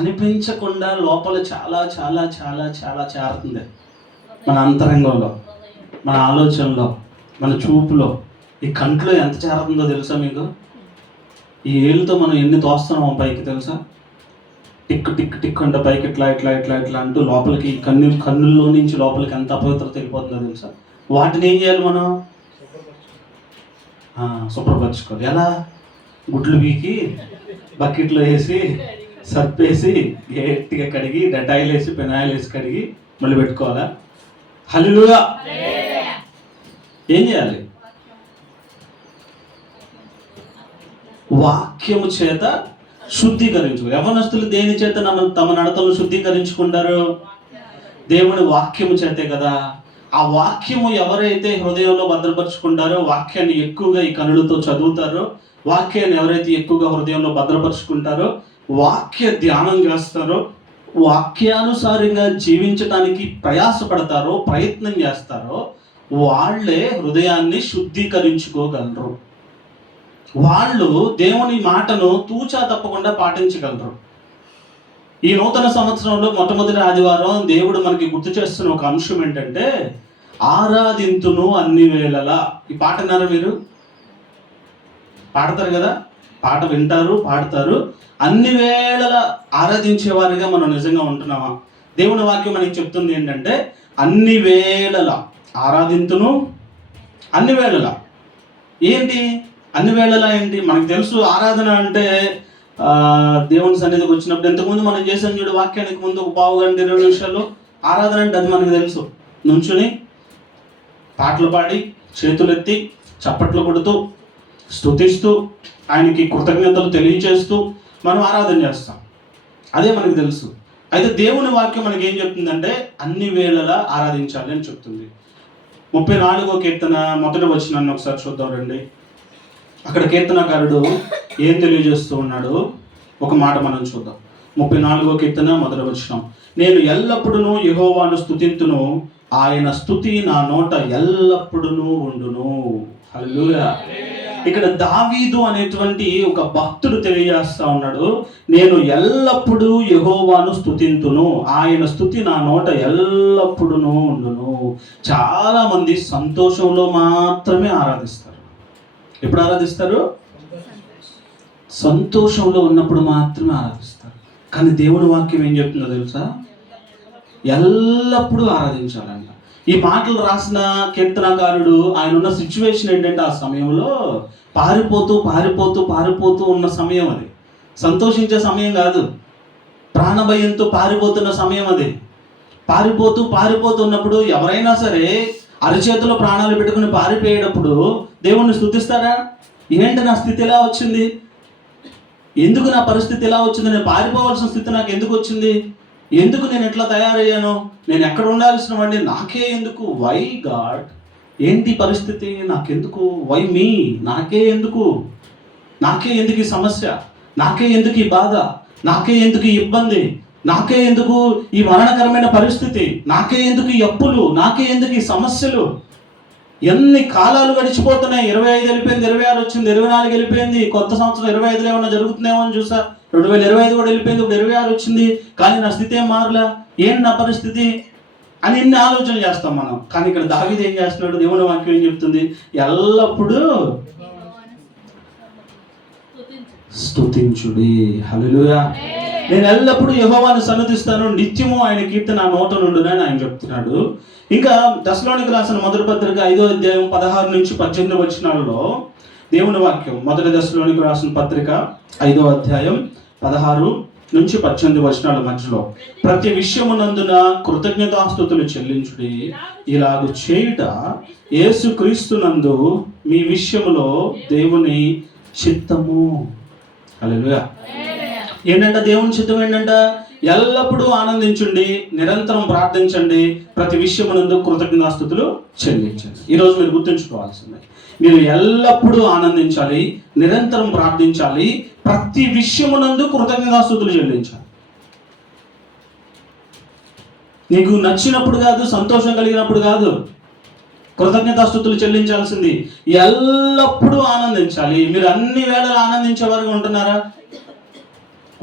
కనిపించకుండా లోపల చాలా చాలా చాలా చాలా చేరుతుంది. మన అంతరంగంలో, మన ఆలోచనలో, మన చూపులో, ఈ కంట్లో ఎంత చేరుతుందో తెలుసా మీకు? ఈ ఏళ్ళతో మనం ఎన్ని తోస్తున్నామో పైకి తెలుసా? టిక్ టిక్ టిక్ అంటే పైకి ఇట్లా ఇట్లా ఇట్లా ఇట్లా అంటూ లోపలికి కన్నుల్లో నుంచి లోపలికి ఎంత అపవిత్రత వెళ్ళిపోతుందో తెలుసా? వాటిని ఏం చేయాలి మనం? శుభ్రపరచుకోవాలి. ఎలా? గుడ్లు పీకి బకెట్లో వేసి సర్పేసి గట్టిగా కడిగి డెటాయిల్ వేసి పెనాయిల్ వేసి కడిగి మళ్ళీ పెట్టుకోవాలా? హల్లెలూయా! ఏం చేయాలి? వాక్యము చేత శుద్ధీకరించుకో. యవ్వనస్తులు దేని చేత తమ నడతలను శుద్ధీకరించుకుంటారు? దేవుని వాక్యము చేతే కదా. ఆ వాక్యము ఎవరైతే హృదయంలో భద్రపరుచుకుంటారో, వాక్యాన్ని ఎక్కువగా ఈ కనులతో చదువుతారో, వాక్యాన్ని ఎవరైతే ఎక్కువగా హృదయంలో భద్రపరుచుకుంటారో, వాక్య ధ్యానం చేస్తారో, వాక్యానుసారంగా జీవించడానికి ప్రయాసపడతారో, ప్రయత్నం చేస్తారో, వాళ్ళే హృదయాన్ని శుద్ధీకరించుకోగలరు. వాళ్ళు దేవుని మాటను తూచా తప్పకుండా పాటించగలరు. ఈ నూతన సంవత్సరంలో మొట్టమొదటి ఆదివారం దేవుడు మనకి గుర్తు చేస్తున్న ఒక అంశం ఏంటంటే, ఆరాధింతును అన్ని వేళలా. ఈ పాట విన్నారా మీరు? పాడతారు కదా, పాట వింటారు, పాడతారు. అన్ని వేళలా ఆరాధించేవారిగా మనం నిజంగా ఉంటున్నామా? దేవుని వాక్యం మనకి చెప్తుంది ఏంటంటే, అన్ని వేళలా ఆరాధింతును అన్ని వేళలా. ఏంటి అన్ని వేళలా? ఏంటి? మనకు తెలుసు ఆరాధన అంటే దేవుని సన్నిధికి వచ్చినప్పుడు. ఇంతకుముందు మనం చేసాం చూడు, వాక్యానికి ముందు ఒక పావు గంట 20 నిమిషాల్లో ఆరాధన అంటే అది మనకు తెలుసు. నుంచుని పాటలు పాడి చేతులెత్తి చప్పట్లు కొడుతూ స్తుతిస్తూ ఆయనకి కృతజ్ఞతలు తెలియజేస్తూ మనం ఆరాధన చేస్తాం. అదే మనకు తెలుసు. అయితే దేవుని వాక్యం మనకి ఏం చెప్తుందంటే, అన్ని వేళలా ఆరాధించాలి అని చెప్తుంది. 34వ కీర్తన మొదటి వచనాన్ని ఒకసారి చూద్దాం రండి. అక్కడ కీర్తనకారుడు ఏం తెలియజేస్తూ ఉన్నాడు ఒక మాట మనం చూద్దాం. 34వ కీర్తన మొదటి వచనం. నేను ఎల్లప్పుడూ యెహోవాను స్తుతింతును, ఆయన స్తుతి నా నోట ఎల్లప్పుడూ ఉండును. హల్లెలూయా! ఇక్కడ దావీదు అనేటువంటి ఒక భక్తుడు తెలియజేస్తా ఉన్నాడు, నేను ఎల్లప్పుడూ యెహోవాను స్తుతింతును, ఆయన స్తుతి నా నోట ఎల్లప్పుడూ ఉండును. చాలా మంది సంతోషంలో మాత్రమే ఆరాధిస్తారు. ఎప్పుడు ఆరాధిస్తారు? సంతోషంలో ఉన్నప్పుడు మాత్రమే ఆరాధిస్తారు. కానీ దేవుని వాక్యం ఏం చెప్తుందో తెలుసా? ఎల్లప్పుడూ ఆరాధించాలంట. ఈ మాటలు రాసిన కీర్తనకారుడు ఆయన ఉన్న సిచ్యువేషన్ ఏంటంటే, ఆ సమయంలో పారిపోతూ పారిపోతూ పారిపోతూ ఉన్న సమయం అది. సంతోషించే సమయం కాదు, ప్రాణభయంతో పారిపోతున్న సమయం అది. పారిపోతూ పారిపోతూ ఉన్నప్పుడు ఎవరైనా సరే అరచేతిలో ప్రాణాలు పెట్టుకుని పారిపోయేటప్పుడు దేవుణ్ణి స్తుతిస్తారా? ఏంటి నా స్థితి ఎలా వచ్చింది? ఎందుకు నా పరిస్థితి ఎలా వచ్చింది? నేను పారిపోవాల్సిన స్థితి నాకు ఎందుకు వచ్చింది? ఎందుకు నేను ఎట్లా తయారయ్యాను? నేను ఎక్కడ ఉండాల్సిన వాడిని, నాకే ఎందుకు? Why God? ఏంటి పరిస్థితి? నాకెందుకు? Why me? నాకే ఎందుకు? నాకే ఎందుకు ఈ సమస్య? నాకే ఎందుకు ఈ బాధ? నాకే ఎందుకు ఈ ఇబ్బంది? నాకే ఎందుకు ఈ మరణకరమైన పరిస్థితి? నాకే ఎందుకు ఈ అప్పులు? నాకే ఎందుకు ఈ సమస్యలు? ఎన్ని కాలాలు గడిచిపోతున్నాయి. 25 వెళ్ళిపోయింది, 26 వచ్చింది, 24 వెళ్ళిపోయింది, కొత్త సంవత్సరం 25లో ఏమన్నా జరుగుతుందేమో అని చూసా. 2025 కూడా వెళ్ళిపోయింది, ఇప్పుడు 26 వచ్చింది, కానీ నా స్థితి ఏం మారలా. ఏంటి నా పరిస్థితి అని ఇన్ని ఆలోచనలు చేస్తాం మనం. కానీ ఇక్కడ దావీదు ఏం చేస్తున్నాడు? దేవుని వాక్యం ఏం చెప్తుంది? ఎల్లప్పుడూ స్తుతించుడి. హల్లెలూయా! నేను ఎల్లప్పుడూ యెహోవాను సన్నుతిస్తాను, నిత్యము ఆయన కీర్తన నా నోట నుండునని ఆయన చెప్తున్నాడు. ఇంకా తెస్సలోనికీయులకు రాసిన మొదటి పత్రిక 5వ అధ్యాయం 16 నుంచి 18 వచనాలలో దేవుని వాక్యం. మొదటి తెస్సలోనికీయులకు రాసిన పత్రిక 5వ అధ్యాయం 16 నుంచి 18 వచనాల మధ్యలో, ప్రతి విషయమునందున కృతజ్ఞతాస్తుతులు చెల్లించుడి, ఇలాగు చేయుట యేసుక్రీస్తునందు మీ విషయములో దేవుని చిత్తము. హల్లెలూయా! ఏంటంట దేవుని చిత్తం? ఏంటంట? ఎల్లప్పుడూ ఆనందించండి, నిరంతరం ప్రార్థించండి, ప్రతి విషయమునందు కృతజ్ఞతాస్తుతులు చెల్లించండి. ఈరోజు మీరు గుర్తుంచుకోవాల్సింది, మీరు ఎల్లప్పుడూ ఆనందించాలి, నిరంతరం ప్రార్థించాలి, ప్రతి విషయమునందు కృతజ్ఞతాస్తుతులు చెల్లించాలి. నీకు నచ్చినప్పుడు కాదు, సంతోషం కలిగినప్పుడు కాదు కృతజ్ఞతాస్తుతులు చెల్లించాల్సింది, ఎల్లప్పుడూ ఆనందించాలి. మీరు అన్ని వేళలా ఆనందించే వారుగా ఉంటున్నారా?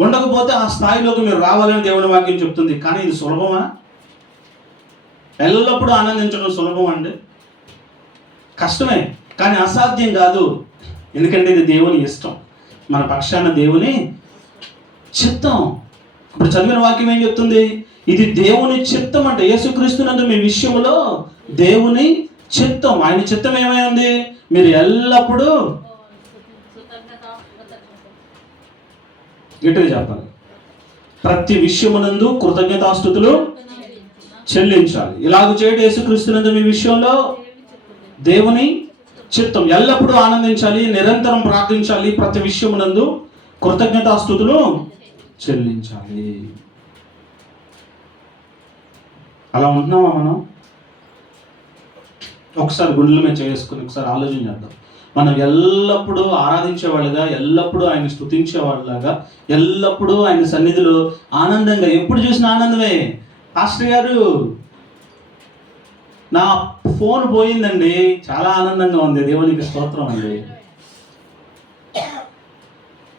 ఉండకపోతే ఆ స్థాయిలోకి మీరు రావాలని దేవుని వాక్యం చెప్తుంది. కానీ ఇది సులభమా? ఎల్లప్పుడూ ఆనందించడం సులభం అండి? కష్టమే, కానీ అసాధ్యం కాదు. ఎందుకంటే ఇది దేవుని ఇష్టం, మన పక్షాన దేవుని చిత్తం. ఇప్పుడు చదివిన వాక్యం ఏం చెప్తుంది? ఇది దేవుని చిత్తం అంటే యేసుక్రీస్తునందు మీ విషయంలో దేవుని చిత్తం. ఆయన చిత్తం ఏమైంది? మీరు ఎల్లప్పుడూ గట్టిగా చెప్పాలి, ప్రతి విషయమునందు కృతజ్ఞతాస్తుతులు చెల్లించాలి. ఇలాగ చేయడం యేసుక్రీస్తునందు మీ విషయంలో దేవుని చిత్తం. ఎల్లప్పుడూ ఆనందించాలి, నిరంతరం ప్రార్థించాలి, ప్రతి విషయమునందు కృతజ్ఞతాస్తుతులు చెల్లించాలి. అలా ఉంటున్నామా మనం? ఒకసారి గుండెల మీద చేసుకుని ఒకసారి ఆలోచన చేద్దాం. మనం ఎల్లప్పుడూ ఆరాధించేవాళ్ళుగా, ఎల్లప్పుడూ ఆయన స్తుతించేవాళ్ళలాగా, ఎల్లప్పుడూ ఆయన సన్నిధిలో ఆనందంగా, ఎప్పుడు చూసిన ఆనందమే. పాస్టర్ గారు నా ఫోన్ పోయిందండి, చాలా ఆనందంగా ఉంది, దేవునికి స్తోత్రం అండి.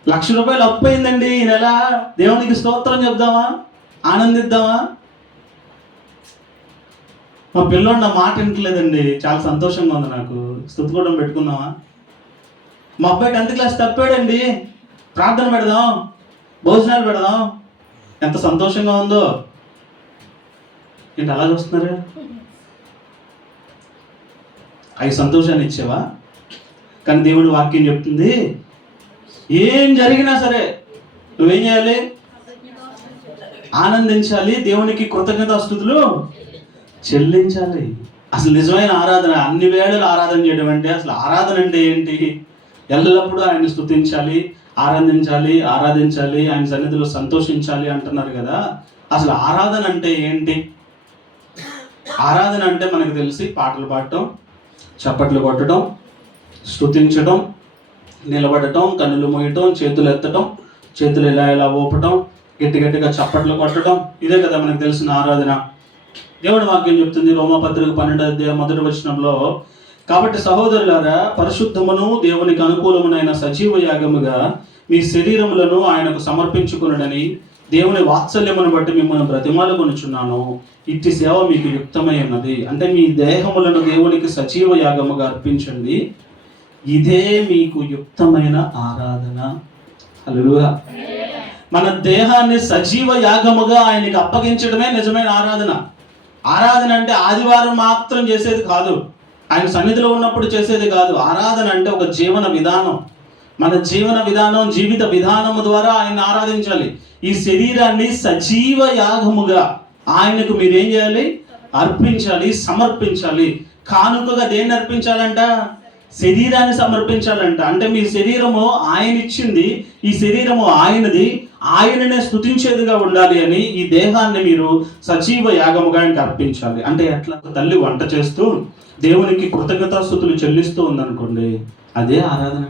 1,00,000 రూపాయలు అప్పు అయిందండి ఈ నెల, దేవునికి స్తోత్రం చెప్దామా? ఆనందిద్దామా? మా పిల్లోడు నా మాట వింటలేదండి, చాలా సంతోషంగా ఉంది, నాకు స్తుతికూడం పెట్టుకుందామా? మా అబ్బాయి 10th క్లాస్ తప్పాడండి, ప్రార్థన పెడదాం, భోజనాలు పెడదాం, ఎంత సంతోషంగా ఉందో. ఏంటి అలా చూస్తున్నారు? అవి సంతోషాన్ని ఇచ్చేవా? కానీ దేవుడి వాక్యం చెప్తుంది, ఏం జరిగినా సరే నువ్వేం చేయాలి? ఆనందించాలి, దేవునికి కృతజ్ఞతాస్తుతులు చెల్లించాలి. అసలు నిజమైన ఆరాధన అన్ని వేళలు ఆరాధన చేయడం అంటే, అసలు ఆరాధన అంటే ఏంటి? ఎల్లప్పుడూ ఆయన స్తుతించాలి, ఆరాధించాలి, ఆయన సన్నిధిలో సంతోషించాలి అంటున్నారు కదా. అసలు ఆరాధన అంటే ఏంటి? ఆరాధన అంటే మనకు తెలిసి పాటలు పాడటం, చప్పట్లు కొట్టడం, స్తుతించడం, నిలబడటం, కన్నులు మూయటం, చేతులు ఎత్తటం, చేతులు ఇలా ఊపటం, గట్టిగా చప్పట్లు కొట్టడం, ఇదే కదా మనకు తెలిసిన ఆరాధన. దేవుడి వాక్యం చెప్తుంది రోమాపత్రిక 12వ అధ్యాయం 1వ వచనంలో, కాబట్టి సహోదరులారా, పరిశుద్ధమును దేవునికి అనుకూలమునైన సజీవ యాగముగా మీ శరీరములను ఆయనకు సమర్పించుకునడని దేవుని వాత్సల్యమును బట్టి మిమ్మల్ని బ్రతిమాలుకొనుచున్నాను. ఇట్టి సేవ మీకు యుక్తమై ఉన్నది. అంటే మీ దేహములను దేవునికి సజీవ యాగముగా అర్పించండి, ఇదే మీకు యుక్తమైన ఆరాధన. హల్లెలూయా. మన దేహాన్ని సజీవ యాగముగా ఆయనకి అప్పగించడమే నిజమైన ఆరాధన. ఆరాధన అంటే ఆదివారం మాత్రం చేసేది కాదు, ఆయన సన్నిధిలో ఉన్నప్పుడు చేసేది కాదు. ఆరాధన అంటే ఒక జీవన విధానం. మన జీవన విధానం, జీవిత విధానము ద్వారా ఆయన ఆరాధించాలి. ఈ శరీరాన్ని సజీవ యాగముగా ఆయనకు మీరేం చేయాలి? అర్పించాలి, సమర్పించాలి. కానుకగా దేన్ని అర్పించాలంట? శరీరాన్ని సమర్పించాలంట. అంటే మీ శరీరము ఆయన ఇచ్చింది, ఈ శరీరము ఆయనది, ఆయననే స్తుతించేదిగా ఉండాలి అని ఈ దేహాన్ని మీరు సజీవ యాగముగా ఆయనకి అర్పించాలి. అంటే ఎట్లా? తల్లి వంట చేస్తూ దేవునికి కృతజ్ఞతాస్తుతులు చెల్లిస్తూ ఉందనుకోండి, అదే ఆరాధన.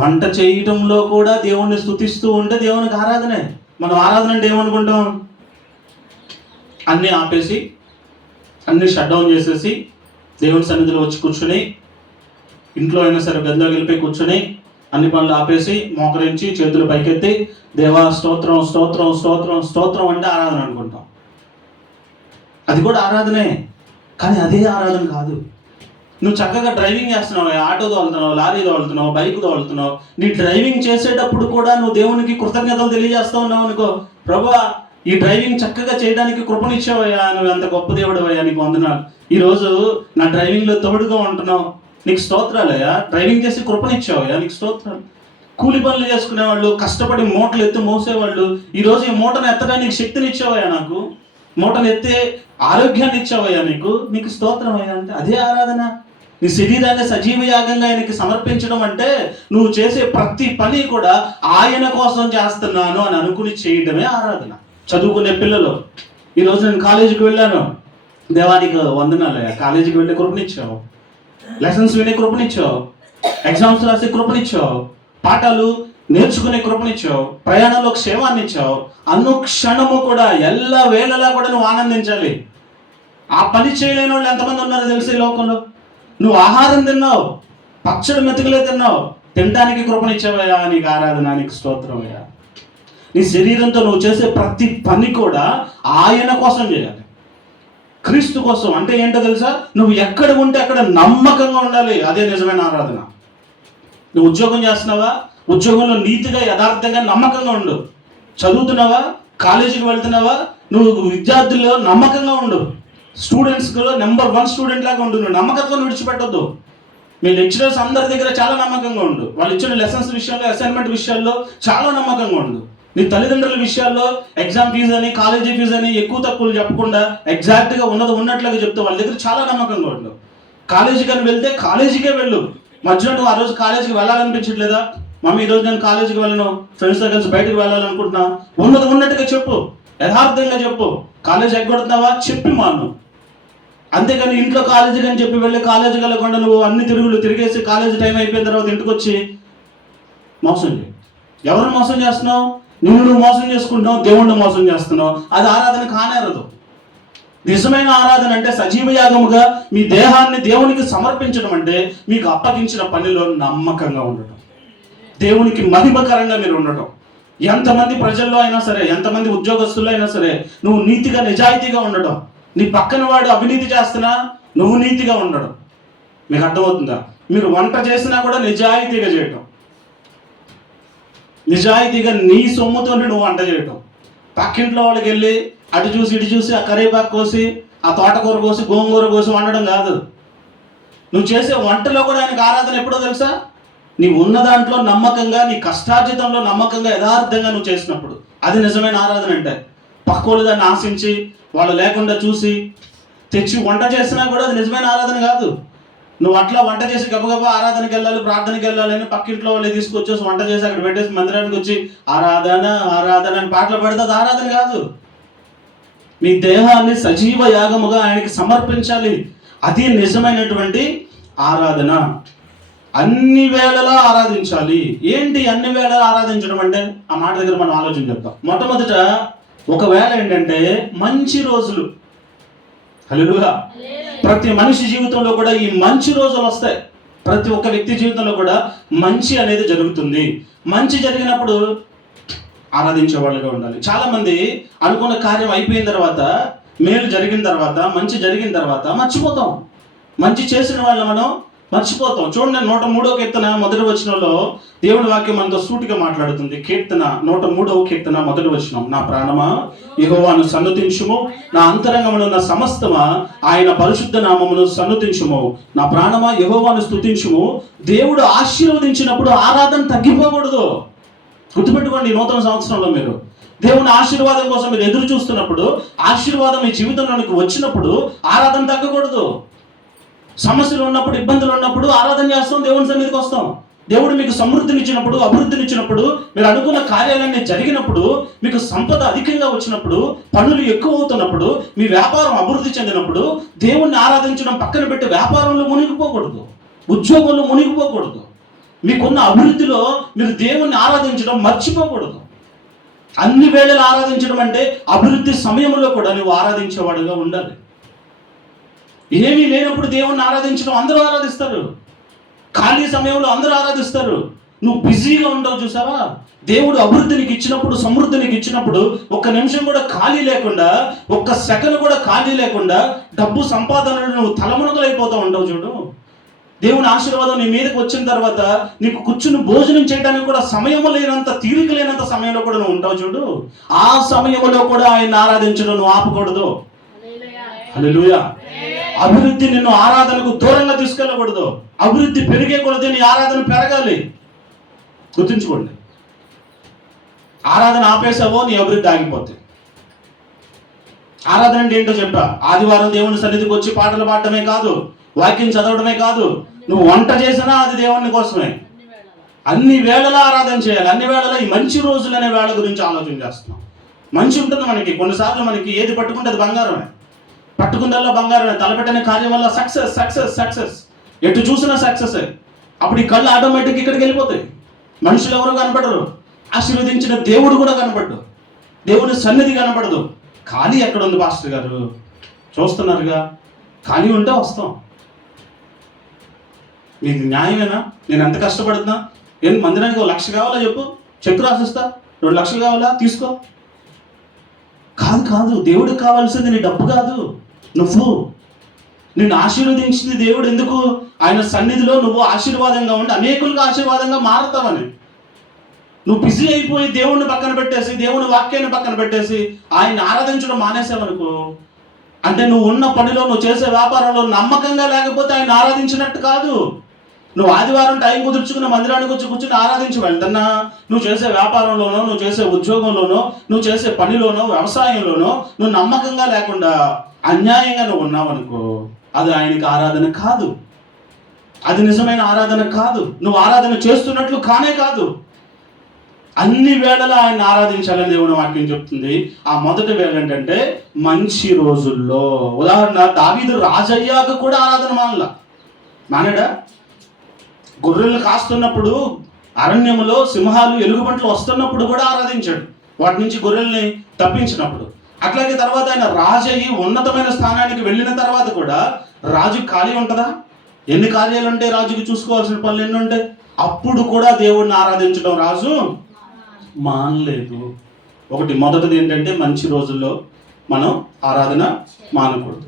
వంట చేయటంలో కూడా దేవుణ్ణి స్తుతిస్తూ ఉంటే దేవునికి ఆరాధనే. మనం ఆరాధన అంటే ఏమనుకుంటాం? అన్నీ ఆపేసి, అన్నీ షట్ డౌన్ చేసేసి, దేవుని సన్నిధిలో వచ్చి కూర్చొని, ఇంట్లో అయినా సరే గదిలోకి వెళ్ళిపోయి కూర్చొని, అన్ని పనులు ఆపేసి, మోకరించి, చేతులు పైకెత్తి, దేవా స్తోత్రం స్తోత్రం స్తోత్రం స్తోత్రం అంటే ఆరాధన అనుకుంటాం. అది కూడా ఆరాధనే, కానీ అదే ఆరాధన కాదు. నువ్వు చక్కగా డ్రైవింగ్ చేస్తున్నావు, ఆటో తోలుతున్నావు, లారీ తోలుతున్నావు, బైక్ తోలుతున్నావు, నీ డ్రైవింగ్ చేసేటప్పుడు కూడా నువ్వు దేవునికి కృతజ్ఞతలు తెలియజేస్తూ ఉన్నావు అనుకో, ప్రభువా ఈ డ్రైవింగ్ చక్కగా చేయడానికి కృపనిచ్చావయ్యా, నువ్వు ఎంత గొప్ప దేవుడు అయ్యా, నీకు వందనాలు. ఈరోజు నా డ్రైవింగ్లో తోడుగా ఉంటున్నావు, నీకు స్తోత్రాలయ్యా. డ్రైవింగ్ చేసి కృపనిచ్చావయ్యా, నీకు స్తోత్రాలు. కూలి పనులు చేసుకునేవాళ్ళు, కష్టపడి మూటలు ఎత్తి మోసేవాళ్ళు, ఈరోజు ఈ మూటను ఎత్తడానికి శక్తినిచ్చావయ్యా, నాకు మూటను ఎత్తే ఆరోగ్యాన్ని ఇచ్చావయ్యా, నీకు స్తోత్రం అయ్యా. అంటే అదే ఆరాధన. నీ శరీరాన్ని సజీవ యాగంగా ఆయనకి సమర్పించడం అంటే నువ్వు చేసే ప్రతి పని కూడా ఆయన కోసం చేస్తున్నాను అని అనుకుని చేయడమే ఆరాధన. చదువుకునే పిల్లలు, ఈరోజు నేను కాలేజీకి వెళ్ళాను, దేవానికి వందనాలయ్యా, కాలేజీకి వెళ్ళే కృపనిచ్చావు, లెసన్స్ వినే కృపనిచ్చావు, ఎగ్జామ్స్ రాసే కృపనిచ్చావు, పాఠాలు నేర్చుకునే కృపనిచ్చావు, ప్రయాణంలో క్షేమాన్ని ఇచ్చావు. అనుక్షణము కూడా ఎల్ల వేళలా కూడా నువ్వు ఆనందించాలి. ఆ పని చేయలేని వాళ్ళు ఎంతమంది ఉన్నారో తెలిసి లోకంలో. నువ్వు ఆహారం తిన్నావు, పచ్చడి మెతుకులే తిన్నావు, తినడానికి కృపనిచ్చావయ్యా, నీకు ఆరాధన, నీకు స్తోత్రమయ్యా. నీ శరీరంతో నువ్వు చేసే ప్రతి పని కూడా ఆయన కోసం చేయాలి, క్రీస్తు కోసం. అంటే ఏంటో తెలుసా? నువ్వు ఎక్కడ ఉంటే అక్కడ నమ్మకంగా ఉండాలి. అదే నిజమైన ఆరాధన. నువ్వు ఉద్యోగం చేస్తున్నావా, ఉద్యోగంలో నీతిగా, యథార్థంగా, నమ్మకంగా ఉండు. చదువుతున్నావా, కాలేజీకి వెళ్తున్నావా, నువ్వు విద్యార్థుల్లో నమ్మకంగా ఉండు. స్టూడెంట్స్లో నెంబర్ 1 స్టూడెంట్ లాగా ఉండు. నువ్వు నమ్మకంతో విడిచిపెట్టొద్దు. మీ లెక్చరర్స్ అందరి దగ్గర చాలా నమ్మకంగా ఉండు. వాళ్ళు ఇచ్చిన లెసన్స్ విషయాల్లో, అసైన్మెంట్ విషయాల్లో చాలా నమ్మకంగా ఉండు. నీ తల్లిదండ్రుల విషయాల్లో ఎగ్జామ్ ఫీజు అని, కాలేజీ ఫీజు అని ఎక్కువ తక్కువలు చెప్పకుండా ఎగ్జాక్ట్గా ఉన్నది ఉన్నట్లుగా చెప్తే వాళ్ళ దగ్గర చాలా నమ్మకంగా ఉండు. కాలేజీకి అని వెళ్తే కాలేజీకే వెళ్ళు. మధ్యలో నువ్వు ఆ రోజు కాలేజీకి వెళ్ళాలనిపించట్లేదా? మమ్మీ ఈరోజు నేను కాలేజీకి వెళ్ళను, ఫ్రెండ్స్తో కలిసి బయటకు వెళ్ళాలనుకుంటున్నా, ఉన్నది ఉన్నట్టుగా చెప్పు, యథార్థంగా చెప్పు. కాలేజీ ఎగ్గొడుతున్నావా, చెప్పి మాను. అంతేకాని ఇంట్లో కాలేజీకి అని చెప్పి వెళ్ళి కాలేజీకి వెళ్ళకుండా నువ్వు అన్ని తిరుగులు తిరిగేసి కాలేజీ టైం అయిపోయిన తర్వాత ఇంటికి వచ్చి మోసం చేయి. ఎవరు మోసం చేస్తున్నావు? నువ్వు మోసం చేసుకుంటున్నావు, దేవుణ్ణి మోసం చేస్తున్నావు. అది ఆరాధన కానేరదు. నిజమైన ఆరాధన అంటే సజీవ యాగముగా మీ దేహాన్ని దేవునికి సమర్పించడం, అంటే మీకు అప్పగించిన పనిలో నమ్మకంగా ఉండటం, దేవునికి మహిమకరంగా మీరు ఉండటం. ఎంతమంది ప్రజల్లో అయినా సరే, ఎంతమంది ఉద్యోగస్తుల్లో అయినా సరే, నువ్వు నీతిగా, నిజాయితీగా ఉండటం. నీ పక్కన వాడు అవినీతి చేస్తున్నా నువ్వు నీతిగా ఉండడం. మీకు అర్థమవుతుందా? మీరు వంట చేసినా కూడా నిజాయితీగా చేయటం, నిజాయితీగా నీ సొమ్ముతో నువ్వు వంట చేయటం. పక్కింట్లో వాళ్ళకి వెళ్ళి అటు చూసి ఇటు చూసి ఆ కరివేపాకు కోసి, ఆ తోటకూర కోసి, గోంగూర కోసి వండడం కాదు. నువ్వు చేసే వంటలో కూడా ఆయనకు ఆరాధన ఎప్పుడో తెలుసా? నీవు ఉన్న దాంట్లో నమ్మకంగా, నీ కష్టార్జితంలో నమ్మకంగా, యథార్థంగా నువ్వు చేసినప్పుడు అది నిజమైన ఆరాధన. అంటే పక్కోళ్ళు దాన్ని ఆశించి, వాళ్ళు లేకుండా చూసి తెచ్చి వంట చేసినా కూడా అది నిజమైన ఆరాధన కాదు. నువ్వు అట్లా వంట చేసి గబగబా ఆరాధనకి వెళ్ళాలి, ప్రార్థనకి వెళ్ళాలి అని పక్కింట్లో వాళ్ళు తీసుకొచ్చేసి వంట చేసి అక్కడ పెట్టేసి మందిరానికి వచ్చి ఆరాధన ఆరాధన అని పాటలు పడితే అది ఆరాధన కాదు. మీ దేహాన్ని సజీవ యాగముగా ఆయనకి సమర్పించాలి. అది నిజమైనటువంటి ఆరాధన. అన్ని వేళలా ఆరాధించాలి. ఏంటి అన్ని వేళలా ఆరాధించడం అంటే? ఆ మాట దగ్గర మనం ఆలోచన చెప్తాం. మొట్టమొదట ఒకవేళ ఏంటంటే మంచి రోజులు. హల్లెలూయా. ప్రతి మనిషి జీవితంలో కూడా ఈ మంచి రోజులు వస్తాయి. ప్రతి ఒక్క వ్యక్తి జీవితంలో కూడా మంచి అనేది జరుగుతుంది. మంచి జరిగినప్పుడు ఆరాధించే వాళ్ళుగా ఉండాలి. చాలా మంది అనుకున్న కార్యం అయిపోయిన తర్వాత, మేలు జరిగిన తర్వాత, మంచి జరిగిన తర్వాత మర్చిపోతాం. మంచి చేసిన వాళ్ళని మనం మర్చిపోతాం. చూడండి, 103వ కీర్తన 1వ వచనంలో దేవుని వాక్యం మనతో సూటిగా మాట్లాడుతుంది. కీర్తన 103వ కీర్తన 1వ వచనం. నా ప్రాణమా యెహోవాను సన్నుతించుము, నా అంతరంగములో ఉన్న సమస్తమా ఆయన పరిశుద్ధ నామమును సన్నుతించుము. నా ప్రాణమా యెహోవాను స్తుతించుము. దేవుడు ఆశీర్వదించినప్పుడు ఆరాధన తగ్గిపోకూడదు. గుర్తుపెట్టుకోండి, నూతన సంవత్సరంలో మీరు దేవుని ఆశీర్వాదం కోసం మీరు ఎదురు చూస్తున్నప్పుడు, ఆశీర్వాదం మీ జీవితంలోనికి వచ్చినప్పుడు ఆరాధన తగ్గకూడదు. సమస్యలు ఉన్నప్పుడు, ఇబ్బందులు ఉన్నప్పుడు ఆరాధన చేస్తాం, దేవుని సన్నిధికి వస్తాం. దేవుడు మీకు సమృద్ధినిచ్చినప్పుడు, అభివృద్ధినిచ్చినప్పుడు, మీరు అనుకున్న కార్యాలన్నీ జరిగినప్పుడు, మీకు సంపద అధికంగా వచ్చినప్పుడు, పనులు ఎక్కువ అవుతున్నప్పుడు, మీ వ్యాపారం అభివృద్ధి చెందినప్పుడు దేవుణ్ణి ఆరాధించడం పక్కన పెట్టి వ్యాపారంలో మునిగిపోకూడదు, ఉద్యోగంలో మునిగిపోకూడదు. మీకున్న అభివృద్ధిలో మీరు దేవుణ్ణి ఆరాధించడం మర్చిపోకూడదు. అన్ని వేళలు ఆరాధించడం అంటే అభివృద్ధి సమయంలో కూడా నువ్వు ఆరాధించేవాడుగా ఉండాలి. ఏమీ లేనప్పుడు దేవుణ్ణి ఆరాధించడం అందరూ ఆరాధిస్తారు. ఖాళీ సమయంలో అందరూ ఆరాధిస్తారు. నువ్వు బిజీగా ఉండవు చూసావా? దేవుడు అభివృద్ధినికి ఇచ్చినప్పుడు, సమృద్ధినికి ఇచ్చినప్పుడు ఒక్క నిమిషం కూడా ఖాళీ లేకుండా, ఒక్క సెకండ్ కూడా ఖాళీ లేకుండా డబ్బు సంపాదనలు నువ్వు తలమునకలైపోతూ ఉంటావు చూడు. దేవుని ఆశీర్వాదం నీ మీదకి వచ్చిన తర్వాత నీకు కూర్చుని భోజనం చేయడానికి కూడా సమయం లేనంత, తీరిక లేనంత సమయంలో కూడా నువ్వు ఉంటావు చూడు. ఆ సమయంలో కూడా ఆయన ఆరాధించడం నువ్వు ఆపకూడదు. హల్లెలూయా. అభివృద్ధి నిన్ను ఆరాధనకు దూరంగా తీసుకెళ్ళకూడదు. అభివృద్ధి పెరిగే కొలది నీ ఆరాధన పెరగాలి. గుర్తుంచుకోండి, ఆరాధన ఆపేసావో నీ అభివృద్ధి ఆగిపోతుంది. ఆరాధన అంటే ఏంటో చెప్పా. ఆదివారం దేవుని సన్నిధికి వచ్చి పాటలు పాడటమే కాదు, వాక్యం చదవడమే కాదు, నువ్వు వంట చేసినా అది దేవుని కోసమే. అన్ని వేళలా ఆరాధన చేయాలి. అన్ని వేళలా ఈ మంచి రోజులు అనే వేళ గురించి ఆలోచన చేస్తున్నాం. మంచి ఉంటుంది మనకి. కొన్నిసార్లు మనకి ఏది పట్టుకుంటే అది బంగారమే, పట్టుకుందల్లా బంగారమే. తలపెట్టిన కార్యం వల్ల సక్సెస్ సక్సెస్ సక్సెస్, ఎటు చూసినా సక్సెస్. అప్పుడు ఈ కళ్ళు ఆటోమేటిక్ ఇక్కడికి వెళ్ళిపోతాయి. మనుషులు ఎవరు కనపడరు, ఆశీర్వదించిన దేవుడు కూడా కనపడ్డు, దేవుని సన్నిధి కనపడదు. ఖాళీ ఎక్కడ ఉంది పాస్టర్ గారు? చూస్తున్నారుగా, ఖాళీ ఉంటే వస్తాం. మీకు న్యాయమేనా? నేను ఎంత కష్టపడుతున్నా, ఏం మందిరానికి 1,00,000 కావాలా చెప్పు, చెక్ రాసిస్తా. 2 లక్షలు కావాలా తీసుకో. కాదు, దేవుడికి కావాల్సింది నీ డబ్బు కాదు, నువ్వు. నిన్ను ఆశీర్వదించింది దేవుడు ఎందుకు? ఆయన సన్నిధిలో నువ్వు ఆశీర్వాదంగా ఉండి అనేకులకు ఆశీర్వాదంగా మారుతావని. నువ్వు బిజీ అయిపోయి దేవుణ్ణి పక్కన పెట్టేసి, దేవుని వాక్యాన్ని పక్కన పెట్టేసి ఆయన ఆరాధించడం మానేసావనుకో, అంటే నువ్వు ఉన్న పనిలో, నువ్వు చేసే వ్యాపారంలో నమ్మకంగా లేకపోతే ఆయన ఆరాధించినట్టు కాదు. నువ్వు ఆదివారం టైం కుదుర్చుకున్న మందిరానికి వచ్చి కూర్చుని ఆరాధించి వెళ్తున్నా, నువ్వు చేసే వ్యాపారంలోనో, నువ్వు చేసే ఉద్యోగంలోనో, నువ్వు చేసే పనిలోనో, వ్యవసాయంలోనో నువ్వు నమ్మకంగా లేకుండా అన్యాయంగా నువ్వు ఉన్నావనుకో, అది ఆయనకి ఆరాధన కాదు, అది నిజమైన ఆరాధన కాదు. నువ్వు ఆరాధన చేస్తున్నట్లు కానే కాదు. అన్ని వేళలా ఆయన ఆరాధించాలని దేవుని వాక్యం చెప్తుంది. ఆ మొదటి వేళ ఏంటంటే మంచి రోజుల్లో. ఉదాహరణ, దావీదు రాజయ్యాక కూడా ఆరాధన మానేడా? గొర్రెలు కాస్తున్నప్పుడు అరణ్యములో సింహాలు ఎలుగుబంట్లు వస్తున్నప్పుడు కూడా ఆరాధించాడు, వాటి నుంచి గొర్రెల్ని తప్పించినప్పుడు. అట్లాగే తర్వాత ఆయన రాజయ్యి ఉన్నతమైన స్థానానికి వెళ్ళిన తర్వాత కూడా రాజు ఖాళీ ఉంటుందా? ఎన్ని కార్యాలు ఉంటాయి రాజుకి, చూసుకోవాల్సిన పనులు ఎన్ని ఉంటాయి. అప్పుడు కూడా దేవుడిని ఆరాధించడం రాజు మానలేదు. మొదటిది ఏంటంటే మంచి రోజుల్లో మనం ఆరాధన మానకూడదు.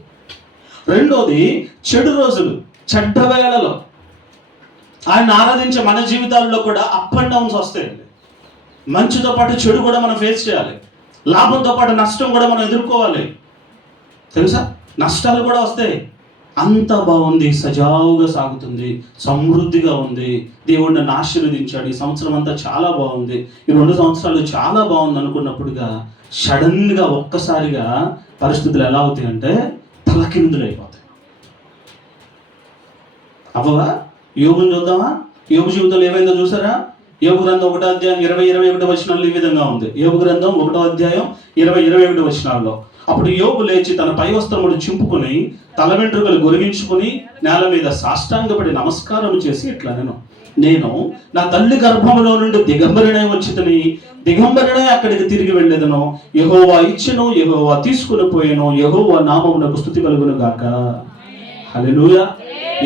రెండోది చెడు రోజులు, చెడ్డ వేళలో ఆయన ఆరాధించే మన జీవితాల్లో కూడా అప్ అండ్ డౌన్స్ వస్తాయి. మంచితో పాటు చెడు కూడా మనం ఫేస్ చేయాలి, లాభంతో పాటు నష్టం కూడా మనం ఎదుర్కోవాలి. తెలుసా, నష్టాలు కూడా వస్తాయి. అంత బాగుంది, సజావుగా సాగుతుంది, సమృద్ధిగా ఉంది, దేవుడు నన్ను ఆశీర్వదించాడు, ఈ సంవత్సరం అంతా చాలా బాగుంది, ఈ 2 సంవత్సరాలు చాలా బాగుంది అనుకున్నప్పుడుగా సడన్గా ఒక్కసారిగా పరిస్థితులు ఎలా అవుతాయి అంటే తలకిందులు అయిపోతాయి. అవ్వవా? యోగుని చూద్దామా? యోగు జీవితంలో ఏమైందో చూసారా? యోగు గ్రంథం 1వ అధ్యాయం 20-21 వచనాల్లో ఈ విధంగా ఉంది. యోగు గ్రంథం 1వ అధ్యాయం 20-21 వచనాల్లో, అప్పుడు యోగు లేచి తన పై వస్త్రమును చింపుకొని తల వెంట్రుకలు గొరిగించుకుని నేల మీద సాష్టాంగపడి నమస్కారం చేసి ఇట్లా, నేను నా తల్లి గర్భంలో నుండి దిగంబరినే వచ్చితని, దిగంబరినే అక్కడికి తిరిగి వెళ్ళేదను. యెహోవా ఇచ్చెను, యెహోవా తీసుకుని పోయెను, యెహోవా నామమునకు స్తుతి కలుగును గాక. హల్లెలూయా.